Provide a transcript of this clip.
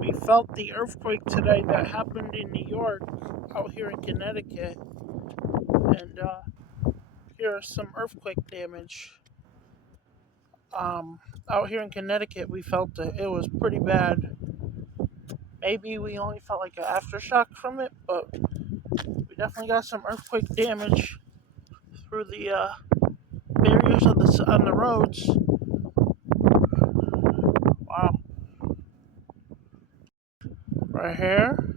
We felt the earthquake today that happened in New York, out here in Connecticut, and here's some earthquake damage. Um, Out here in Connecticut, we felt it. It was pretty bad. Maybe we only felt like an aftershock from it, but we definitely got some earthquake damage through the barriers on the roads. Wow, right here.